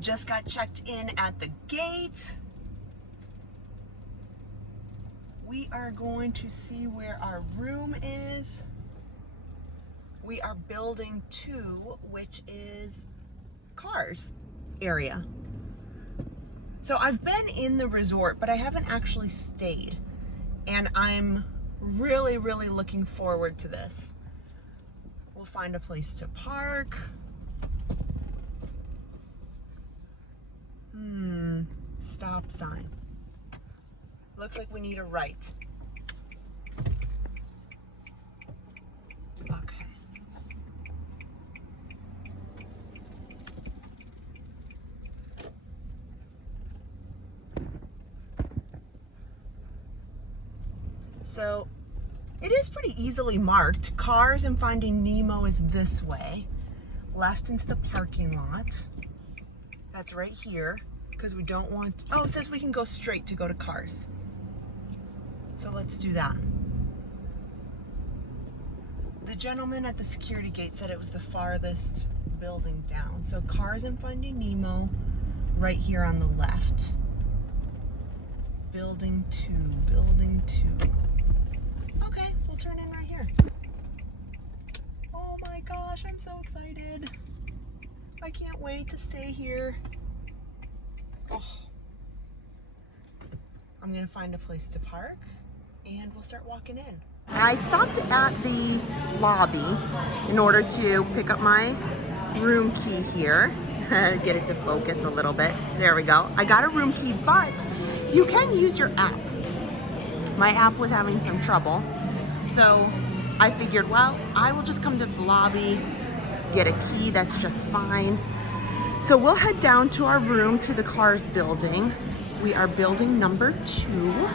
Just got checked in at the gate. We are going to see where our room is. We are building 2, which is cars area. So I've been in the resort, but I haven't actually stayed. And I'm really, really looking forward to this. We'll find a place to park. Stop sign. Looks like we need a right. Okay. So it is pretty easily marked. Cars and Finding Nemo is this way. Left into the parking lot. That's right here, because we don't want, oh, it says we can go straight to go to Cars. So let's do that. The gentleman at the security gate said it was the farthest building down. So Cars and Finding Nemo right here on the left. Building 2, building 2. Okay, we'll turn in right here. Oh my gosh, I'm so excited. I can't wait to stay here. Oh. I'm gonna find a place to park and we'll start walking in. I stopped at the lobby in order to pick up my room key here. Get it to focus a little bit. There we go. I got a room key, but you can use your app. My app was having some trouble. So I figured, well, I will just come to the lobby, get a key, that's just fine. So we'll head down to our room to the Cars building. We are building number 2.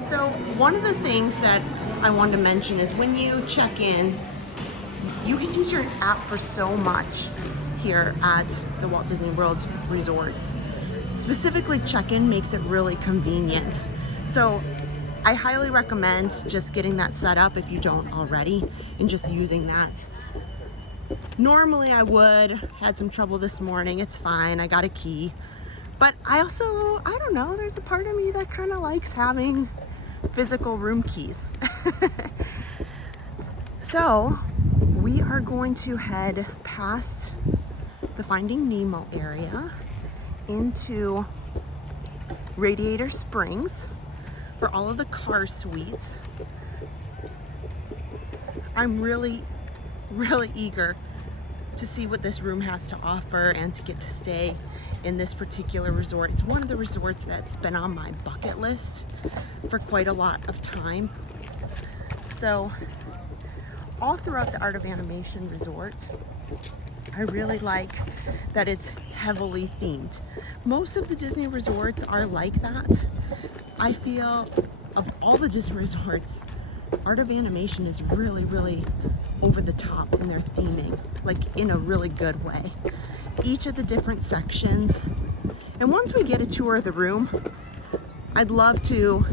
So one of the things that I wanted to mention is when you check in, you can use your app for so much here at the Walt Disney World resorts. Specifically, check-in makes it really convenient. So I highly recommend just getting that set up if you don't already and just using that. Normally I would, had some trouble this morning. It's fine, I got a key. But I also, I don't know, there's a part of me that kind of likes having physical room keys. So we are going to head past the Finding Nemo area into Radiator Springs for all of the car suites. I'm really eager to see what this room has to offer and to get to stay in this particular resort. It's one of the resorts that's been on my bucket list for quite a lot of time. So all throughout the Art of Animation resort, I really like that it's heavily themed. Most of the Disney resorts are like that. I feel of all the Disney resorts, Art of Animation is really over the top in their theming, like in a really good way. Each of the different sections, and once we get a tour of the room, I'd love to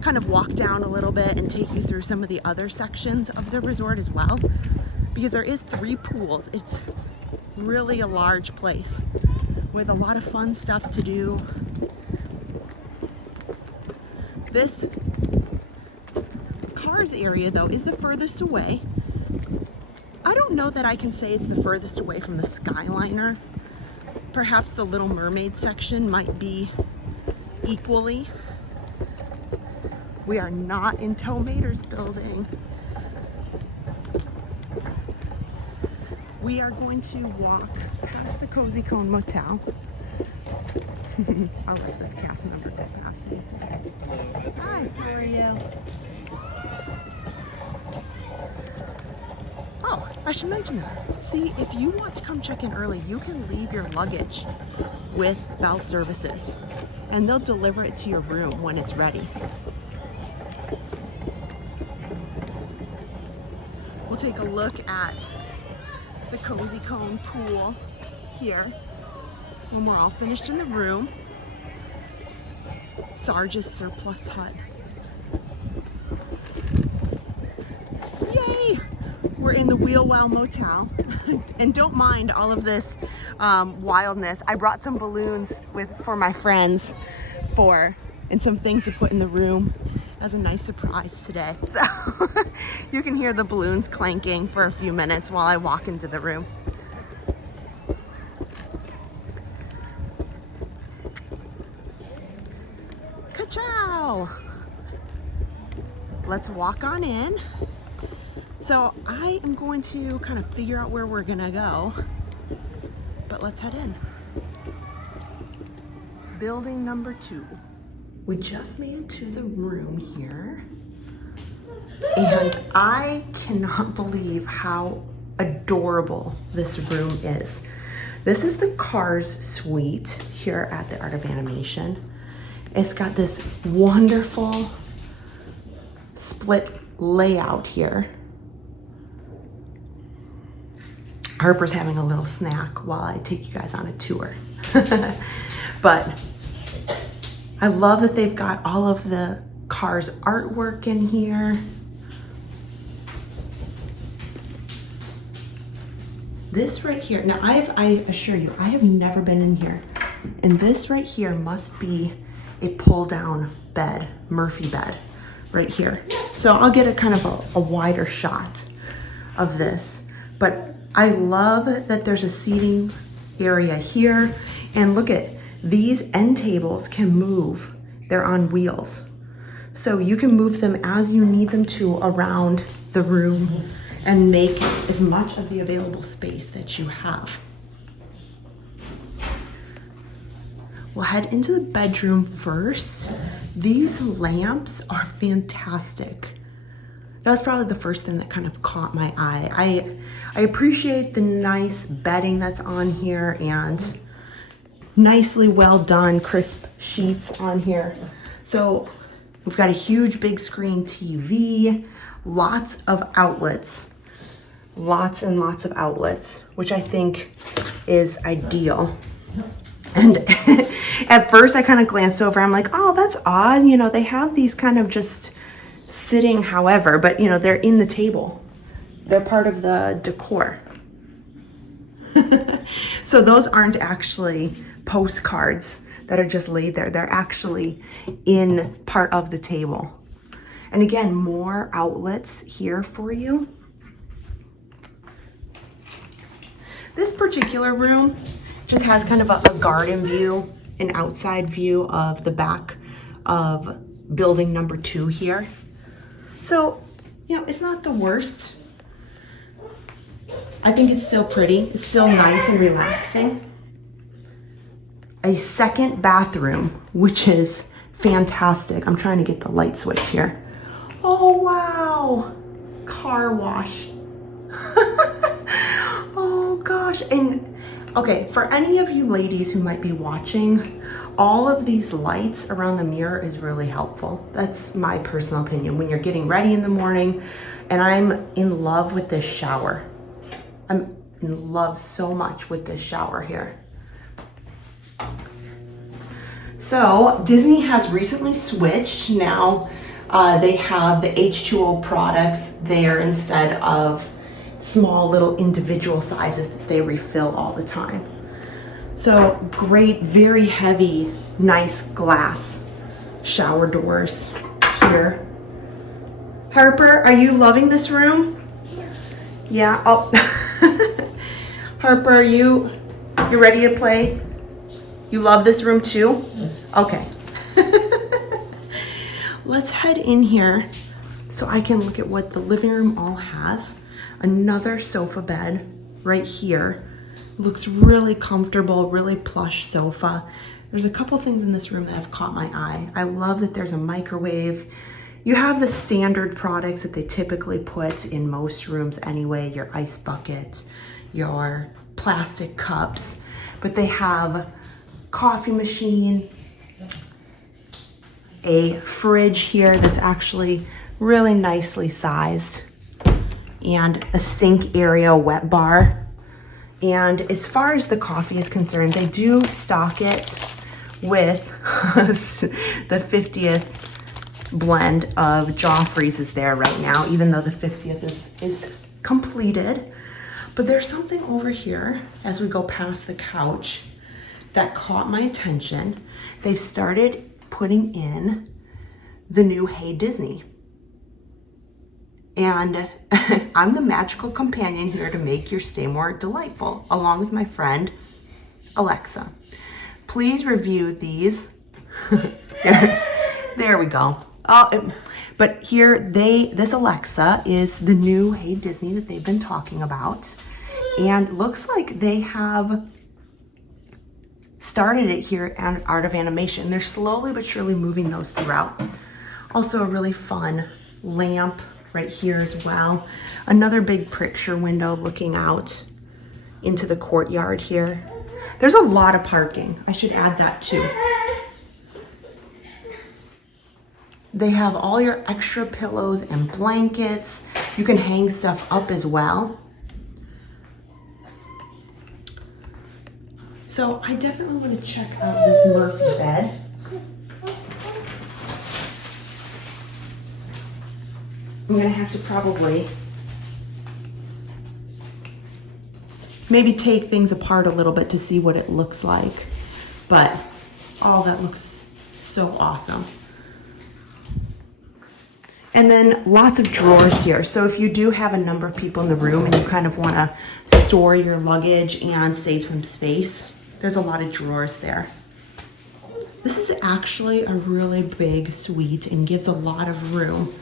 kind of walk down a little bit and take you through some of the other sections of the resort as well, because there is 3 pools. It's really a large place with a lot of fun stuff to do. This Cars area though is the furthest away. I don't know that I can say it's the furthest away from the Skyliner. Perhaps the Little Mermaid section might be equally. We are not in Tow Mater's building. We are going to walk past the Cozy Cone Motel. I'll let this cast member go past me. Hi, how are you? Oh, I should mention that. See, if you want to come check in early, you can leave your luggage with Bell Services and they'll deliver it to your room when it's ready. We'll take a look at the Cozy Cone pool here when we're all finished in the room. Sarge's Surplus Hut. Yay! We're in the Wheel Well Motel, and don't mind all of this wildness. I brought some balloons for my friends and some things to put in the room as a nice surprise today. So you can hear the balloons clanking for a few minutes while I walk into the room. Ka-chow! Let's walk on in. So I am going to kind of figure out where we're gonna go, but let's head in. Building number 2. We just made it to the room here, and I cannot believe how adorable this room is. This is the Cars suite here at the Art of Animation. It's got this wonderful split layout here. Harper's having a little snack while I take you guys on a tour. But I love that they've got all of the Cars artwork in here. This right here, now I assure you, I have never been in here. And this right here must be a pull down bed, Murphy bed, right here. So I'll get a kind of a wider shot of this. But I love that there's a seating area here. And look at these end tables can move. They're on wheels. So you can move them as you need them to around the room and make as much of the available space that you have. We'll head into the bedroom first. These lamps are fantastic. That was probably the first thing that kind of caught my eye. I appreciate the nice bedding that's on here and nicely well done crisp sheets on here. So we've got a huge big screen TV, lots of outlets, lots and lots of outlets, which I think is ideal. And at first I kind of glanced over, I'm like, oh, that's odd. You know, they have these kind of just sitting however, but you know, they're in the table. They're part of the decor. So those aren't actually postcards that are just laid there. They're actually in part of the table. And again, more outlets here for you. This particular room just has kind of a garden view, an outside view of the back of building number 2 here. So, you know, it's not the worst. I think it's still pretty. It's still nice and relaxing. A second bathroom, which is fantastic. I'm trying to get the light switch here. Oh, wow. Car wash. Oh, gosh. And, okay, for any of you ladies who might be watching, all of these lights around the mirror is really helpful. That's my personal opinion. When you're getting ready in the morning, and I'm in love with this shower. I'm in love so much with this shower here. So Disney has recently switched. Now they have the H2O products there instead of small little individual sizes that they refill all the time. So great, very heavy, nice glass shower doors here. Harper, are you loving this room? Yeah. Oh. Harper, you ready to play? You love this room too? Okay. Let's head in here so I can look at what the living room all has. Another sofa bed right here. Looks really comfortable, really plush sofa. There's a couple things in this room that have caught my eye. I love that there's a microwave. You have the standard products that they typically put in most rooms anyway, your ice bucket, your plastic cups, but they have coffee machine, a fridge here that's actually really nicely sized, and a sink area wet bar. And as far as the coffee is concerned, they do stock it with the 50th blend of Jaw Freezes there right now, even though the 50th is completed. But there's something over here as we go past the couch that caught my attention. They've started putting in the new Hey Disney. And I'm the magical companion here to make your stay more delightful, along with my friend, Alexa. Please review these. There we go. But here, this Alexa is the new Hey Disney that they've been talking about. And looks like they have started it here at Art of Animation. They're slowly but surely moving those throughout. Also a really fun lamp right here as well. Another big picture window looking out into the courtyard here. There's a lot of parking. I should add that too. They have all your extra pillows and blankets. You can hang stuff up as well. So I definitely want to check out this Murphy bed. I'm gonna have to probably maybe take things apart a little bit to see what it looks like. But that looks so awesome. And then lots of drawers here. So if you do have a number of people in the room and you kind of want to store your luggage and save some space, there's a lot of drawers there. This is actually a really big suite and gives a lot of room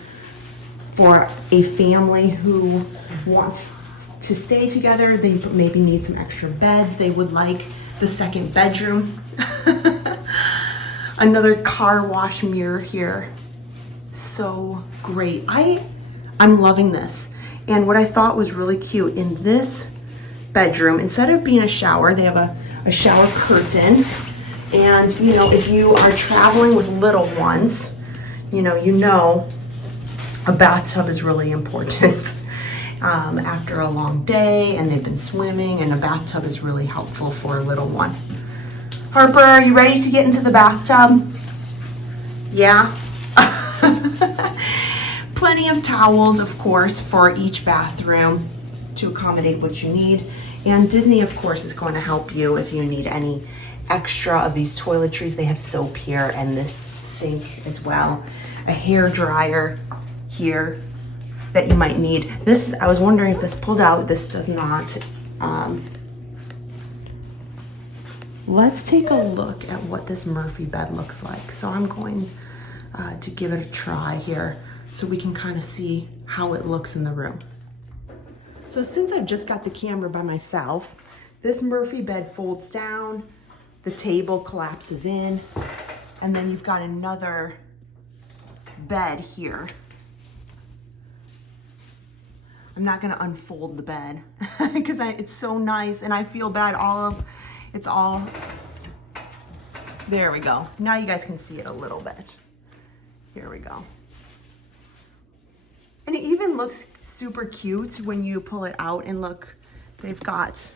for a family who wants to stay together. They maybe need some extra beds. They would like the second bedroom. Another car wash mirror here. So great. I'm loving this. And what I thought was really cute in this bedroom, instead of being a shower, they have a shower curtain. And you know, if you are traveling with little ones, you know a bathtub is really important after a long day and they've been swimming, and a bathtub is really helpful for a little one. Harper, are you ready to get into the bathtub? Yeah. Plenty of towels, of course, for each bathroom to accommodate what you need. And Disney, of course, is going to help you if you need any extra of these toiletries. They have soap here and this sink as well. A hair dryer here that you might need. This, I was wondering if this pulled out. This does not. Let's take a look at what this Murphy bed looks like. So I'm going to give it a try here so we can kind of see how it looks in the room. So since I've just got the camera by myself, this Murphy bed folds down, the table collapses in, and then you've got another bed here. I'm not gonna unfold the bed because it's so nice and I feel bad. It's all, there we go. Now you guys can see it a little bit. Here we go. And it even looks super cute when you pull it out, and look, they've got,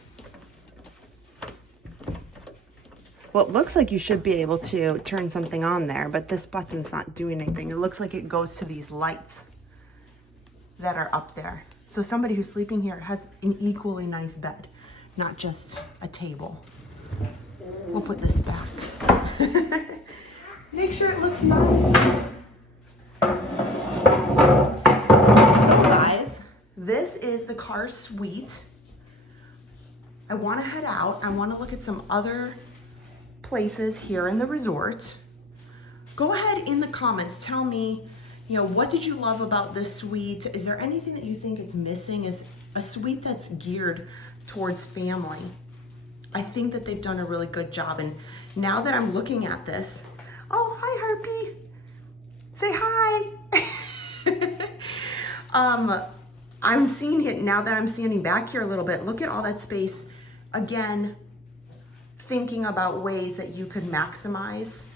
well, it looks like you should be able to turn something on there, but this button's not doing anything. It looks like it goes to these lights that are up there. So somebody who's sleeping here has an equally nice bed, not just a table. We'll put this back. Make sure it looks nice. So guys, this is the car suite. I want to head out. I want to look at some other places here in the resort. Go ahead in the comments, tell me, what did you love about this suite? Is there anything that you think it's missing? Is a suite that's geared towards family? I think that they've done a really good job. And now that I'm looking at this, oh, hi, Harpy. Say hi. I'm seeing it now that I'm standing back here a little bit. Look at all that space. Again, thinking about ways that you could maximize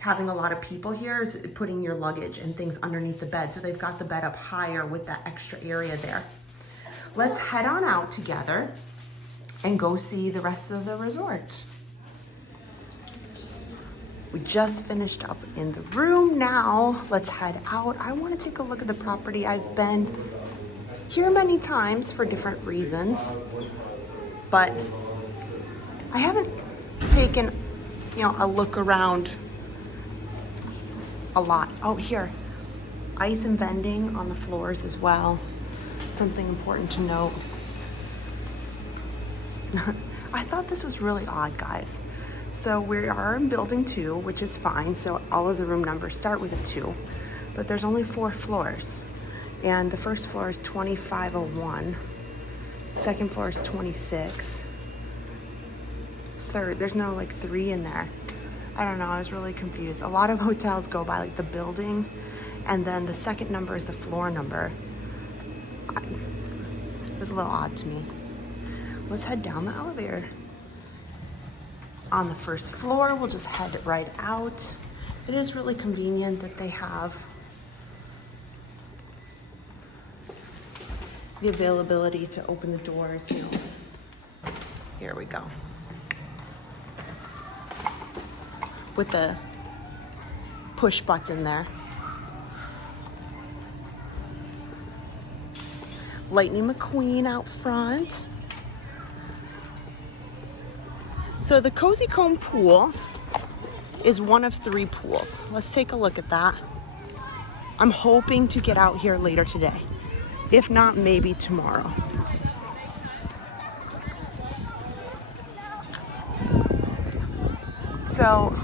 having a lot of people here is putting your luggage and things underneath the bed. So they've got the bed up higher with that extra area there. Let's head on out together and go see the rest of the resort. We just finished up in the room. Now let's head out. I want to take a look at the property. I've been here many times for different reasons, but I haven't taken, a look around a lot. Oh, here, ice and vending on the floors as well. Something important to note. I thought this was really odd, guys. So we are in building 2, which is fine. So all of the room numbers start with a 2, but there's only 4 floors. And the first floor is 2501. Second floor is 26. Third, there's no 3 in there. I don't know, I was really confused. A lot of hotels go by the building, and then the second number is the floor number. It was a little odd to me. Let's head down the elevator. On the first floor, we'll just head right out. It is really convenient that they have the availability to open the doors. Here we go. With the push button there. Lightning McQueen out front. So the Cozy Comb pool is one of 3 pools. Let's take a look at that. I'm hoping to get out here later today. If not, maybe tomorrow. So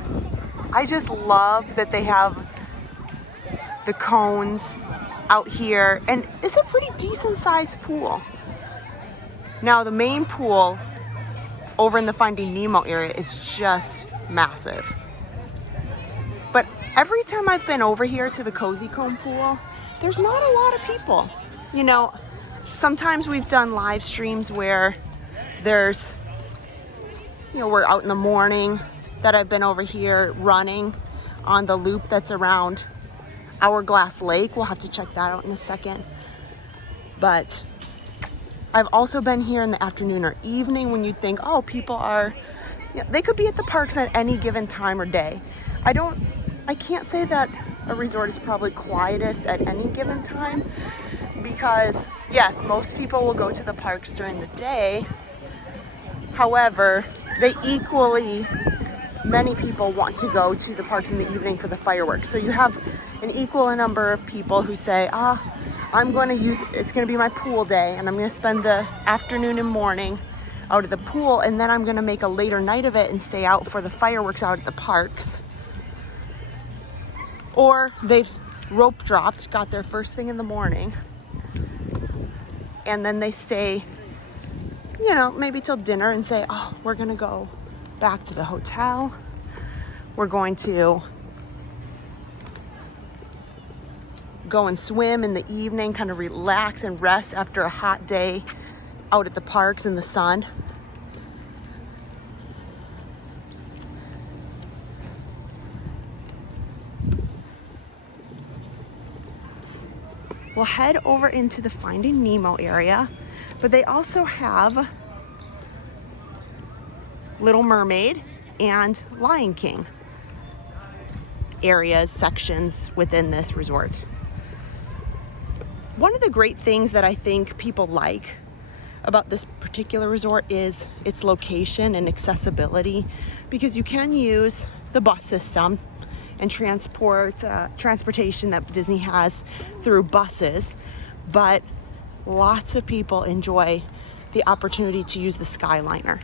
I just love that they have the cones out here, and it's a pretty decent sized pool. Now the main pool over in the Finding Nemo area is just massive. But every time I've been over here to the Cozy Comb pool, there's not a lot of people. Sometimes we've done live streams where there's, we're out in the morning, that I've been over here running on the loop that's around Hourglass Lake. We'll have to check that out in a second. But I've also been here in the afternoon or evening when you think, oh, people are, they could be at the parks at any given time or day. I can't say that a resort is probably quietest at any given time, because yes, most people will go to the parks during the day. However, many people want to go to the parks in the evening for the fireworks. So you have an equal number of people who say, it's going to be my pool day, and I'm going to spend the afternoon and morning out at the pool, and then I'm going to make a later night of it and stay out for the fireworks out at the parks. Or they've rope dropped, got there first thing in the morning, and then they stay, maybe till dinner and say, oh, we're going to go back to the hotel. We're going to go and swim in the evening, kind of relax and rest after a hot day out at the parks in the sun. We'll head over into the Finding Nemo area, but they also have Little Mermaid and Lion King areas, sections within this resort. One of the great things that I think people like about this particular resort is its location and accessibility, because you can use the bus system and transportation that Disney has through buses, but lots of people enjoy the opportunity to use the Skyliner.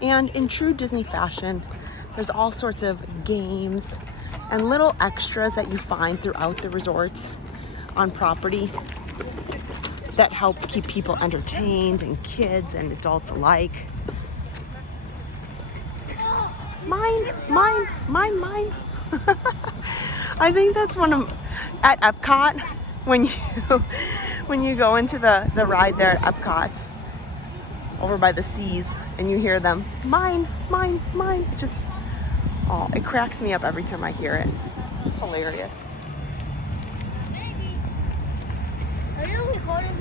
And in true Disney fashion, there's all sorts of games and little extras that you find throughout the resorts on property that help keep people entertained, and kids and adults alike. Mine. I think that's at Epcot, when you go into the ride there at Epcot, over by the seas, and you hear them, mine. Just, it cracks me up every time I hear it. It's hilarious. Are you recording?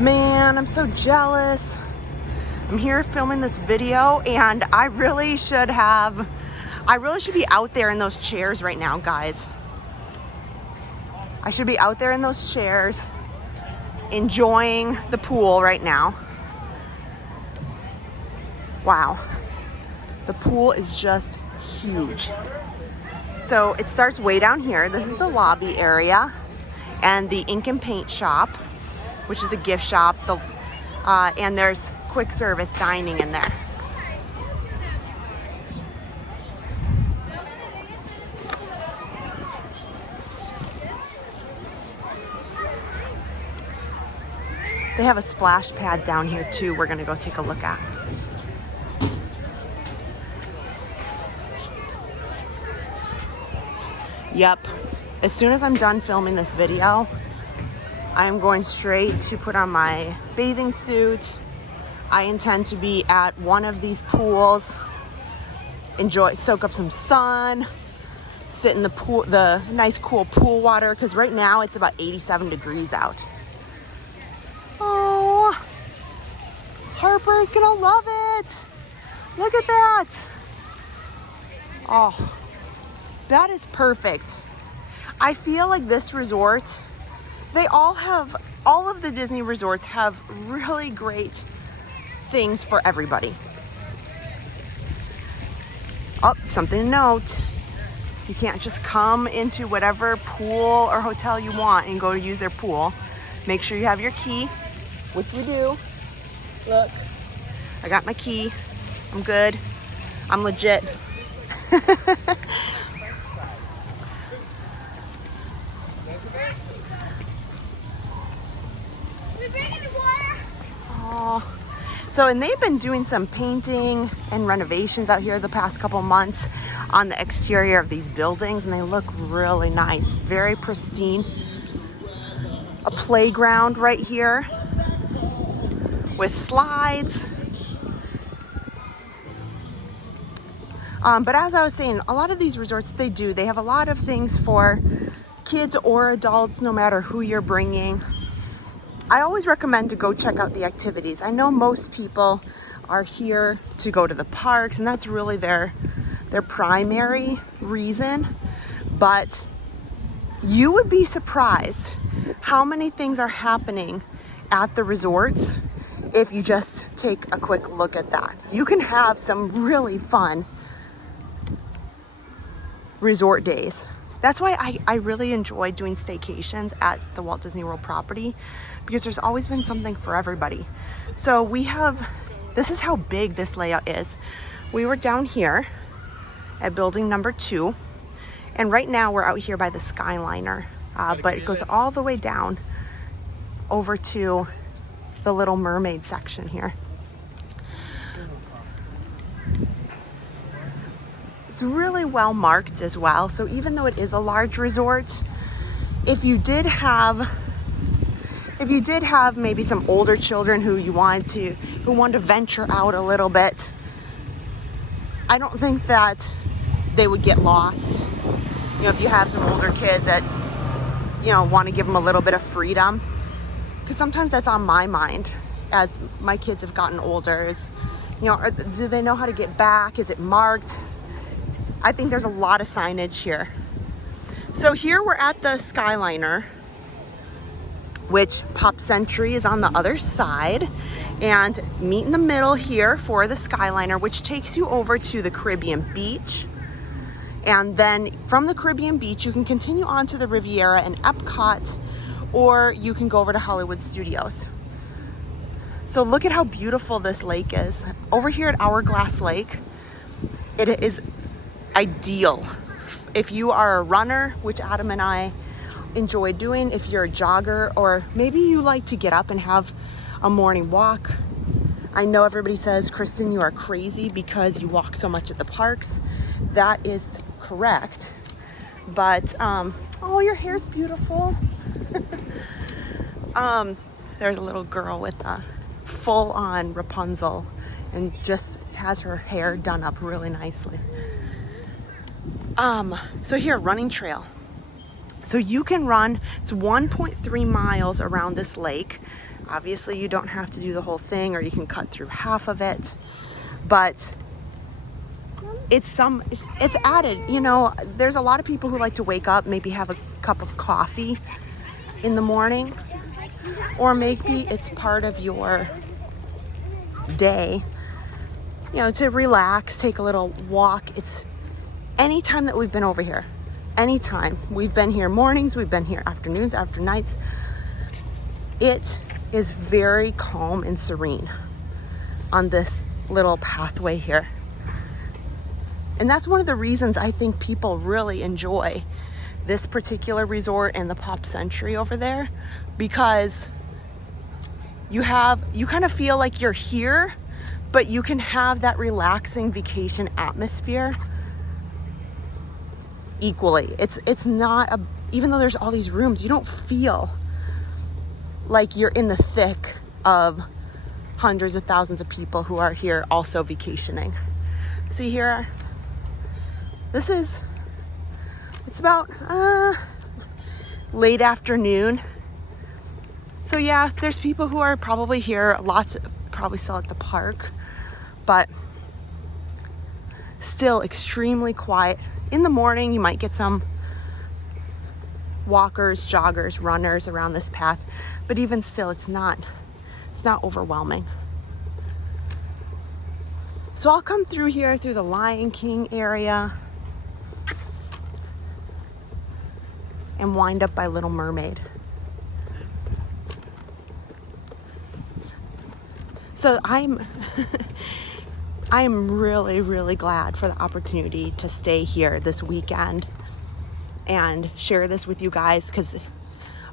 Man, I'm so jealous. I'm here filming this video and I really should be out there in those chairs right now, guys. I should be out there in those chairs enjoying the pool right now. Wow. The pool is just huge. So it starts way down here. This is the lobby area and the ink and paint shop, which is the gift shop. And there's quick service dining in there. They have a splash pad down here too. We're gonna go take a look at. Yep. As soon as I'm done filming this video, I am going straight to put on my bathing suit. I intend to be at one of these pools, soak up some sun, sit in the pool, the nice cool pool water, because right now it's about 87 degrees out. Oh, Harper's gonna love it. Look at that. Oh, that is perfect. I feel like this resort, all of the Disney resorts have really great things for everybody. Oh, something to note. You can't just come into whatever pool or hotel you want and go to use their pool. Make sure you have your key, which we do. Look, I got my key. I'm good. I'm legit. Oh, so and they've been doing some painting and renovations out here the past couple months on the exterior of these buildings, and they look really nice, very pristine. A playground right here with slides. But as I was saying, a lot of these resorts, they have a lot of things for kids or adults, no matter who you're bringing. I always recommend to go check out the activities. I know most people are here to go to the parks, and that's really their primary reason. But you would be surprised how many things are happening at the resorts if you just take a quick look at that. You can have some really fun resort days. That's why I really enjoy doing staycations at the Walt Disney World property, because there's always been something for everybody. So this is how big this layout is. We were down here at building number 2, and right now we're out here by the Skyliner, but it goes all the way down over to the Little Mermaid section here. It's really well marked as well. So even though it is a large resort, if you did have maybe some older children who wanted to venture out a little bit, I don't think that they would get lost. You know, if you have some older kids that, you know, want to give them a little bit of freedom, because sometimes that's on my mind as my kids have gotten older, is, you know, do they know how to get back? Is it marked? I think there's a lot of signage here. So here we're at the Skyliner, which Pop Century is on the other side, and meet in the middle here for the Skyliner, which takes you over to the Caribbean Beach. And then from the Caribbean Beach, you can continue on to the Riviera and Epcot, or you can go over to Hollywood Studios. So look at how beautiful this lake is. Over here at Hourglass Lake, it is ideal if you are a runner, which Adam and I enjoy doing, if you're a jogger, or maybe you like to get up and have a morning walk. I know everybody says, Kristen, you are crazy because you walk so much at the parks. That is correct. But, oh, your hair's beautiful. There's a little girl with a full-on Rapunzel and just has her hair done up really nicely. So here, running trail. So you can run, it's 1.3 miles around this lake. Obviously, you don't have to do the whole thing, or you can cut through half of it, but it's added. You know, there's a lot of people who like to wake up, maybe have a cup of coffee in the morning, or maybe it's part of your day, you know, to relax, take a little walk. It's any time that we've been over here, anytime we've been here, mornings, we've been here afternoons, after nights, it is very calm and serene on this little pathway here. And that's one of the reasons I think people really enjoy this particular resort and the Pop Century over there, because you kind of feel like you're here, but you can have that relaxing vacation atmosphere equally. It's not even though there's all these rooms, you don't feel like you're in the thick of hundreds of thousands of people who are here also vacationing. See here, it's about late afternoon. So yeah, there's people who are probably here, lots probably still at the park, but still extremely quiet. In the morning, you might get some walkers, joggers, runners around this path, but even still, it's not overwhelming. So I'll come through here through the Lion King area and wind up by Little Mermaid. So I'm really, really glad for the opportunity to stay here this weekend and share this with you guys, because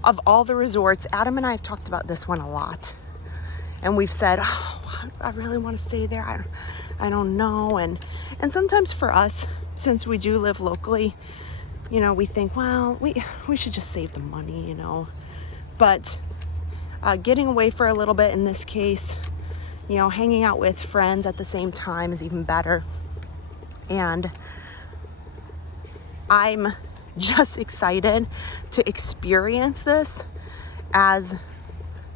of all the resorts, Adam and I have talked about this one a lot, and we've said, oh, I really want to stay there. I don't know. And sometimes for us, since we do live locally, you know, we think, well, we should just save the money, you know, but getting away for a little bit in this case, you know, hanging out with friends at the same time is even better. And I'm just excited to experience this as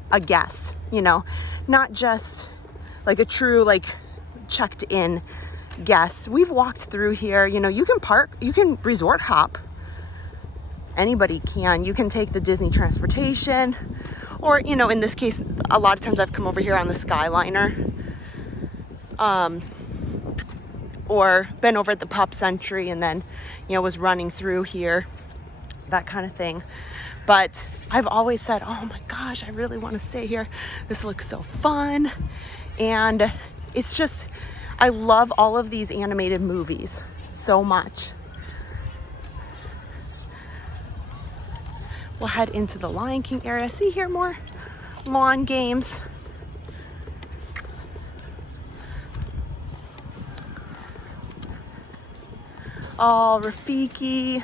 a guest, you know, not just like a true, like, checked in guest. We've walked through here, you know, you can park, you can resort hop. Anybody can. You can take the Disney transportation, or, you know, in this case, a lot of times I've come over here on the Skyliner, or been over at the Pop Century and then, you know, was running through here, that kind of thing. But I've always said, oh my gosh, I really want to stay here. This looks so fun. And it's just, I love all of these animated movies so much. We'll head into the Lion King area. See here, more lawn games. Oh, Rafiki.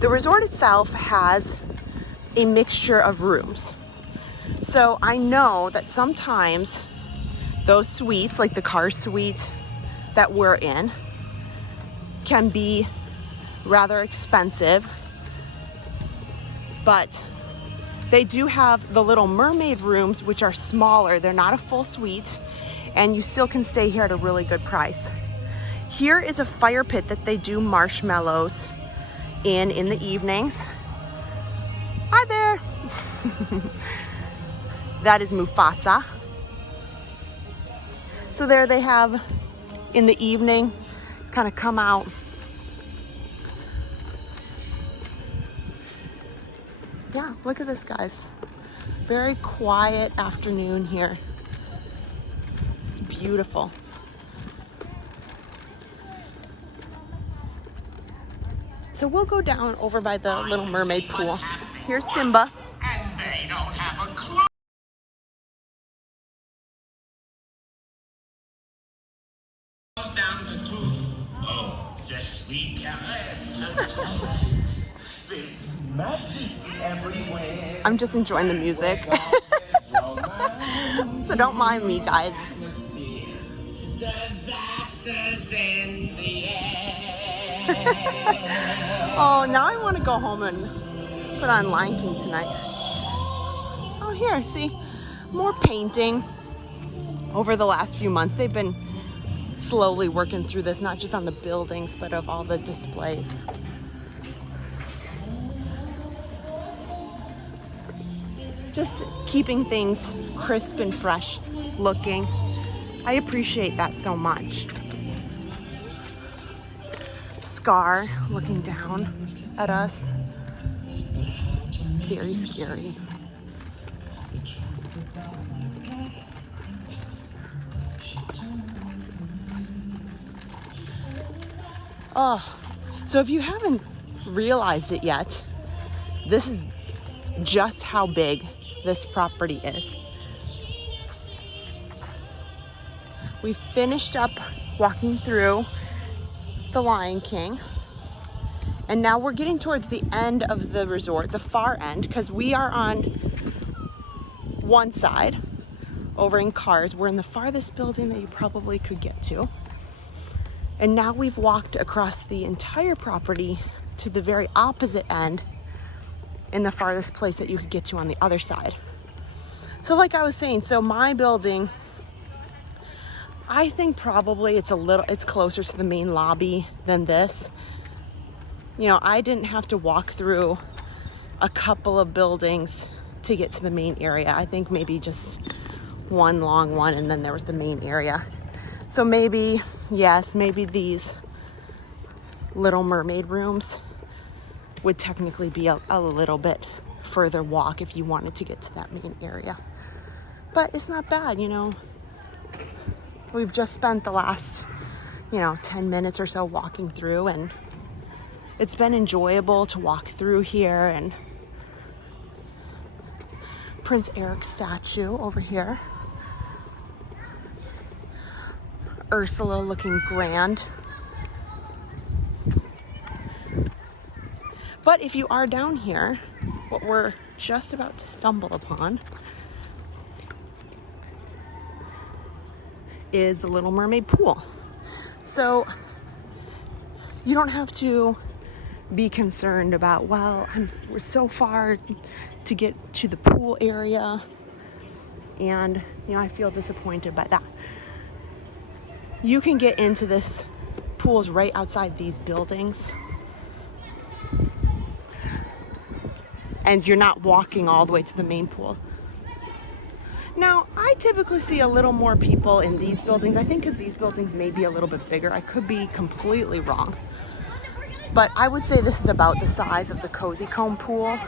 The resort itself has a mixture of rooms. So I know that sometimes those suites, like the car suite that we're in, can be rather expensive, but they do have the Little Mermaid rooms, which are smaller. They're not a full suite, and you still can stay here at a really good price. Here is a fire pit that they do marshmallows in the evenings. Hi there. That is Mufasa. So there they have in the evening, kind of come out. Yeah, look at this, guys. Very quiet afternoon here. It's beautiful. So we'll go down over by the Little Mermaid pool. Here's Simba. And they don't have a clue. Down the tube. Oh, the sweet caress of twilight. There's magic everywhere. I'm just enjoying the music. So don't mind me, guys. Disasters in the air. Oh, now I want to go home and put on Lion King tonight. Oh, here, see, more painting. Over the last few months, they've been slowly working through this, not just on the buildings, but of all the displays. Just keeping things crisp and fresh looking. I appreciate that so much. Scar looking down at us. Very scary. Oh, so if you haven't realized it yet, this is just how big this property is. We finished up walking through the Lion King, and now we're getting towards the end of the resort, the far end, because we are on one side over in cars. We're in the farthest building that you probably could get to. And now we've walked across the entire property to the very opposite end in the farthest place that you could get to on the other side. So like I was saying, so my building, I think probably it's closer to the main lobby than this. You know, I didn't have to walk through a couple of buildings to get to the main area. I think maybe just one long one, and then there was the main area. So maybe, yes, maybe these Little Mermaid rooms would technically be a little bit further walk if you wanted to get to that main area. But it's not bad, you know. We've just spent the last, 10 minutes or so walking through, and it's been enjoyable to walk through here. And Prince Eric's statue over here. Ursula looking grand. But if you are down here, what we're just about to stumble upon is the Little Mermaid pool. So you don't have to be concerned about, we're so far to get to the pool area, and I feel disappointed by that. You can get into this pools right outside these buildings, and you're not walking all the way to the main pool. Now, I typically see a little more people in these buildings. I think because these buildings may be a little bit bigger. I could be completely wrong. But I would say this is about the size of the Cozy Comb pool.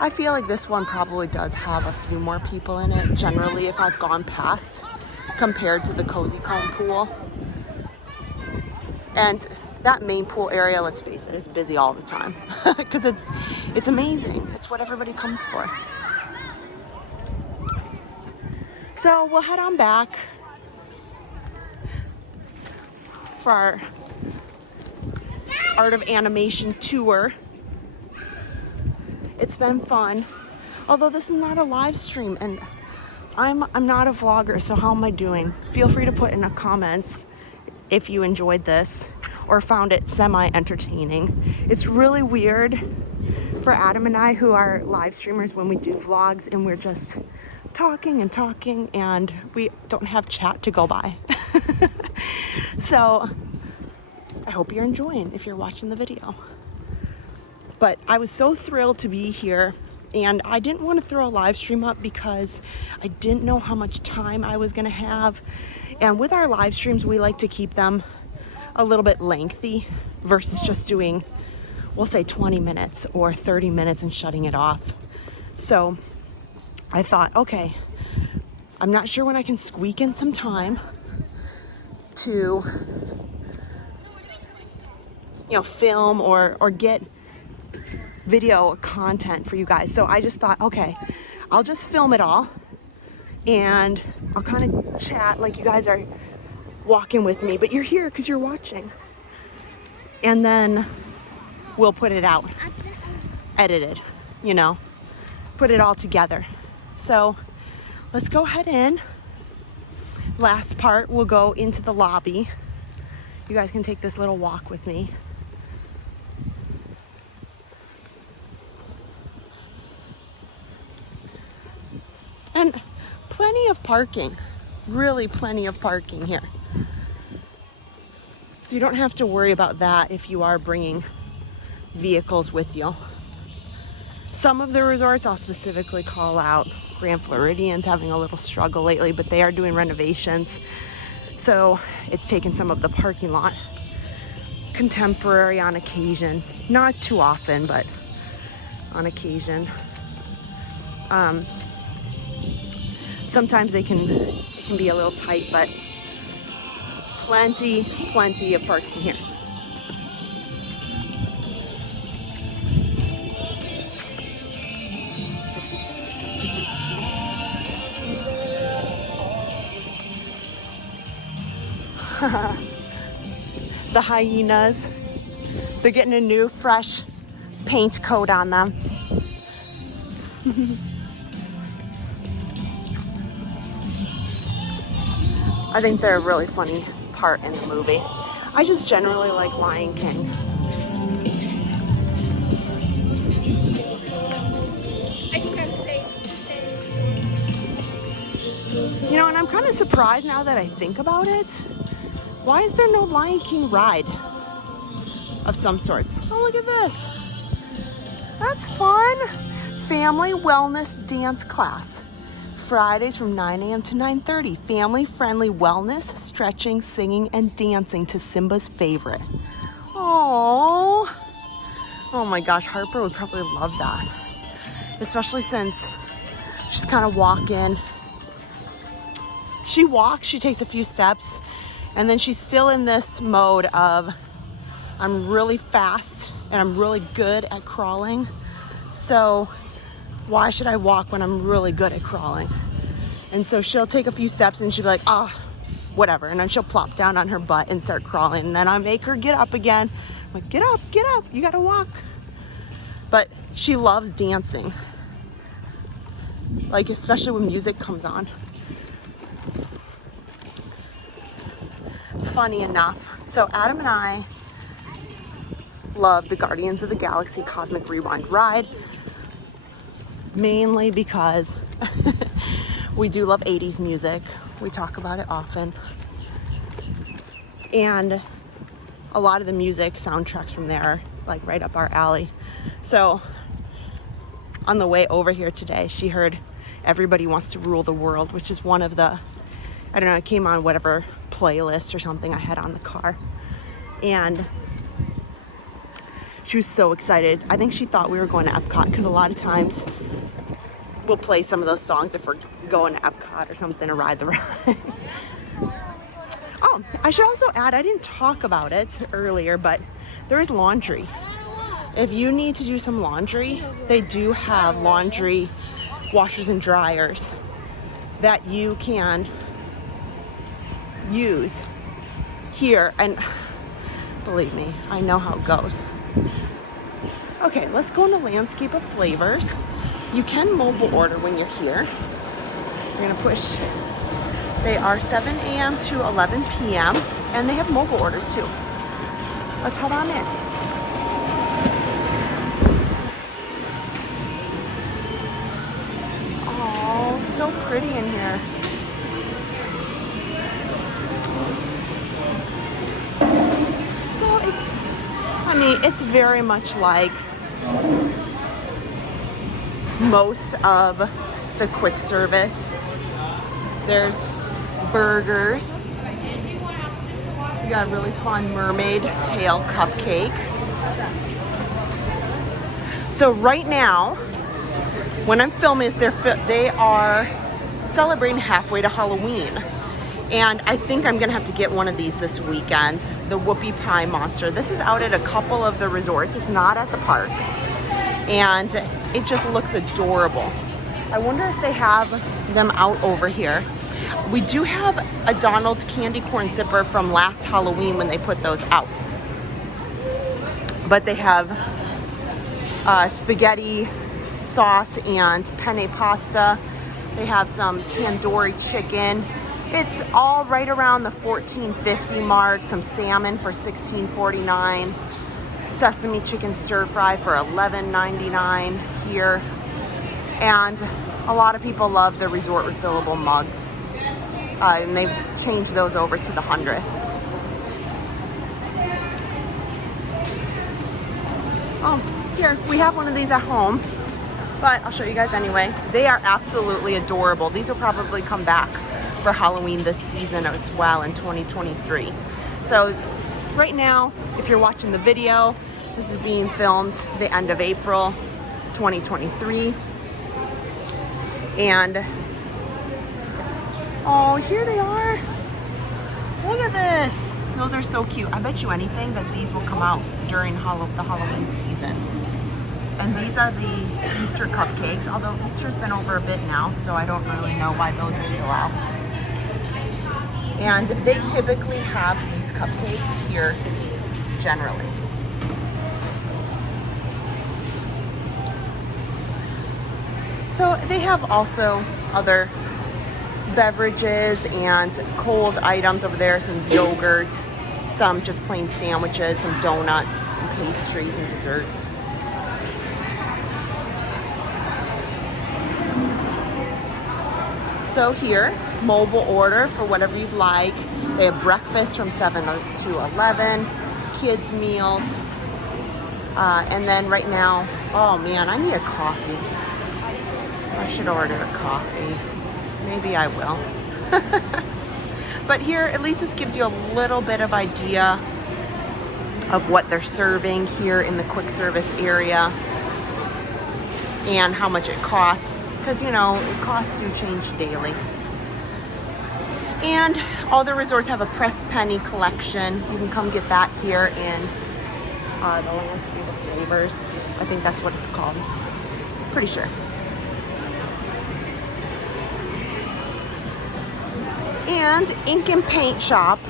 I feel like this one probably does have a few more people in it, generally, if I've gone past, compared to the Cozy Comb pool. And that main pool area, let's face it, it's busy all the time because it's amazing. It's what everybody comes for. So we'll head on back for our Art of Animation tour. It's been fun, although this is not a live stream, and I'm not a vlogger, so how am I doing? Feel free to put in the comments if you enjoyed this or found it semi-entertaining. It's really weird for Adam and I, who are live streamers, when we do vlogs and we're just talking and we don't have chat to go by. So I hope you're enjoying if you're watching the video. But I was so thrilled to be here, and I didn't want to throw a live stream up because I didn't know how much time I was going to have. And with our live streams, we like to keep them a little bit lengthy versus just doing, we'll say 20 minutes or 30 minutes and shutting it off. So I thought, okay, I'm not sure when I can squeak in some time to, film or get video content for you guys. So I just thought, okay, I'll just film it all and I'll kind of chat like you guys are walking with me, but you're here because you're watching. And then we'll put it out, edited, put it all together. So let's go head in. Last part, we'll go into the lobby. You guys can take this little walk with me. of parking, really plenty of parking here. So you don't have to worry about that if you are bringing vehicles with you. Some of the resorts I'll specifically call out. Grand Floridian's having a little struggle lately, but they are doing renovations. So it's taken some of the parking lot. Contemporary on occasion, not too often, but on occasion. Sometimes it can be a little tight, but plenty of parking here. The hyenas, they're getting a new fresh paint coat on them. I think they're a really funny part in the movie. I just generally like Lion King. I think I'm safe. You know, and I'm kind of surprised now that I think about it. Why is there no Lion King ride of some sorts? Oh, look at this. That's fun. Family wellness dance class. Fridays from 9 a.m. to 9:30. Family-friendly wellness, stretching, singing, and dancing to Simba's favorite. Oh my gosh, Harper would probably love that. Especially since she's kind of walking. She walks, she takes a few steps, and then she's still in this mode of, I'm really fast and I'm really good at crawling. So why should I walk when I'm really good at crawling? And so she'll take a few steps and she'll be like, whatever. And then she'll plop down on her butt and start crawling. And then I make her get up again. I'm like, get up, you gotta walk. But she loves dancing. Like, especially when music comes on. Funny enough. So Adam and I love the Guardians of the Galaxy Cosmic Rewind ride. Mainly because we do love 80s music. We talk about it often. And a lot of the music soundtracks from there are like right up our alley. So on the way over here today, she heard Everybody Wants to Rule the World, which is one of the, I don't know, it came on whatever playlist or something I had on the car. And she was so excited. I think she thought we were going to Epcot, because a lot of times we'll play some of those songs if we're going to Epcot or something to ride the ride. Oh, I should also add, I didn't talk about it earlier, but there is laundry. If you need to do some laundry, they do have laundry washers and dryers that you can use here. And believe me, I know how it goes. Okay, let's go into Landscape of Flavors. You can mobile order when you're here. We're gonna push. They are 7 a.m. to 11 p.m. and they have mobile order too. Let's head on in. Oh, so pretty in here. So it's very much like most of the quick service. There's burgers. We got a really fun mermaid tail cupcake. So right now, when I'm filming this, they are celebrating halfway to Halloween. And I think I'm gonna have to get one of these this weekend, the Whoopie Pie Monster. This is out at a couple of the resorts. It's not at the parks. And it just looks adorable. I wonder if they have them out over here. We do have a Donald's candy corn zipper from last Halloween when they put those out. But they have spaghetti sauce and penne pasta. They have some tandoori chicken. It's all right around the $14.50 mark. Some salmon for $16.49. Sesame chicken stir fry for $11.99 here. And A lot of people love the resort refillable mugs. And they've changed those over to the 100. Oh, here, we have one of these at home, but I'll show you guys anyway. They are absolutely adorable. These will probably come back for Halloween this season as well in 2023. So right now, if you're watching the video, this is being filmed the end of April 2023. And oh, here they are. Look at this. Those are so cute. I bet you anything that these will come out during the Halloween season. And these are the Easter cupcakes, although Easter's been over a bit now, so I don't really know why those are still out. And they typically have these cupcakes here generally. So they have also other beverages and cold items over there, some yogurt, some just plain sandwiches, some donuts, and pastries and desserts. So here, mobile order for whatever you'd like. They have breakfast from 7 to 11, kids meals, and then right now, oh man, I need a coffee. I should order a coffee. Maybe I will. But here, at least this gives you a little bit of idea of what they're serving here in the quick service area and how much it costs, because you know, costs do change daily. And all the resorts have a pressed penny collection. You can come get that here in the Landscape of Flavors. I think that's what it's called. Pretty sure. And Ink and Paint Shop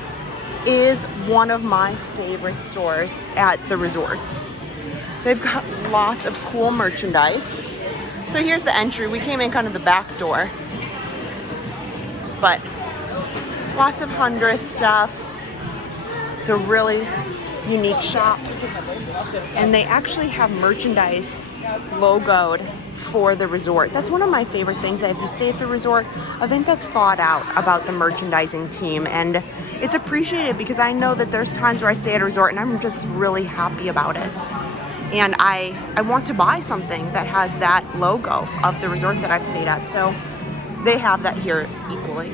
is one of my favorite stores at the resorts. They've got lots of cool merchandise. So here's the entry. We came in kind of the back door, but lots of 100th stuff. It's a really unique shop. And they actually have merchandise logoed for the resort. That's one of my favorite things. If you stay at the resort, I think that's thought out about the merchandising team, and it's appreciated because I know that there's times where I stay at a resort and I'm just really happy about it. And I want to buy something that has that logo of the resort that I've stayed at. So they have that here equally,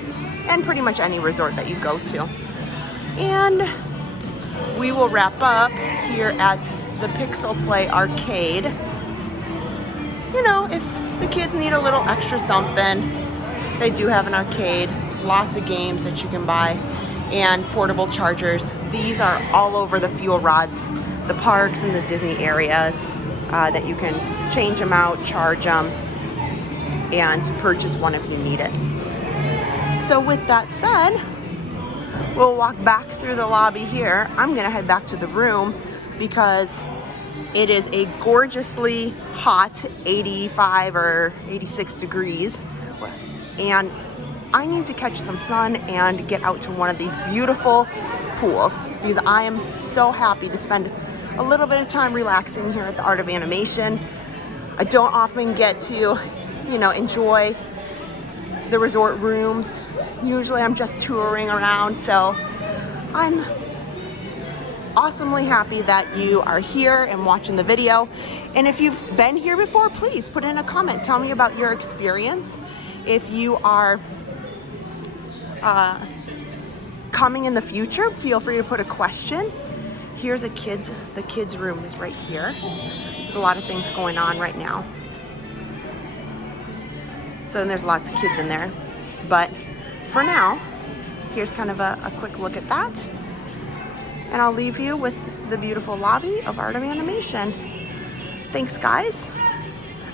and pretty much any resort that you go to. And we will wrap up here at the Pixel Play Arcade. You know, if the kids need a little extra something, they do have an arcade, lots of games that you can buy, and portable chargers. These are all over the fuel rods, the parks and the Disney areas, that you can change them out, charge them, and purchase one if you need it. So with that said, we'll walk back through the lobby here. I'm gonna head back to the room because it is a gorgeously hot 85 or 86 degrees, and I need to catch some sun and get out to one of these beautiful pools because I am so happy to spend a little bit of time relaxing here at the Art of Animation. I don't often get to, you know, enjoy the resort rooms. Usually I'm just touring around, so I'm awesomely happy that you are here and watching the video. And if you've been here before, please put in a comment. Tell me about your experience. If you are coming in the future, feel free to put a question. Here's the kids room is right here. There's a lot of things going on right now. So there's lots of kids in there. But for now, here's kind of a quick look at that. And I'll leave you with the beautiful lobby of Art of Animation. Thanks, guys.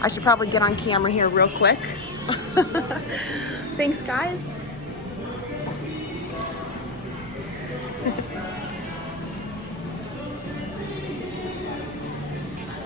I should probably get on camera here real quick. Thanks, guys.